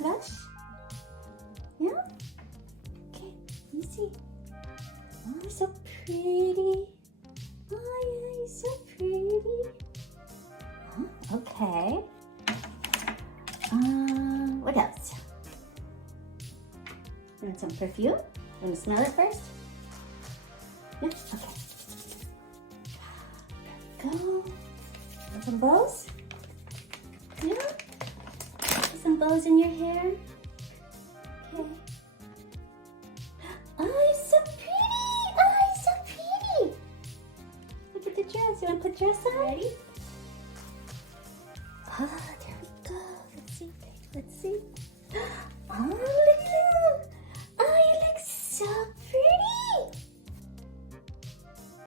blush? Yeah? Okay, let me see. Oh, you're so pretty. Oh, yeah, you're so pretty. Huh? Okay. What else? You want some perfume? You want to smell it first? Yes? Okay. There we go. Want some bows? Yeah? Put some bows in your hair? Okay. Oh, it's so pretty! Oh, it's so pretty! Look at the dress. You want to put dress on? Ready? Ah, there we go. Let's see. Let's see. Oh,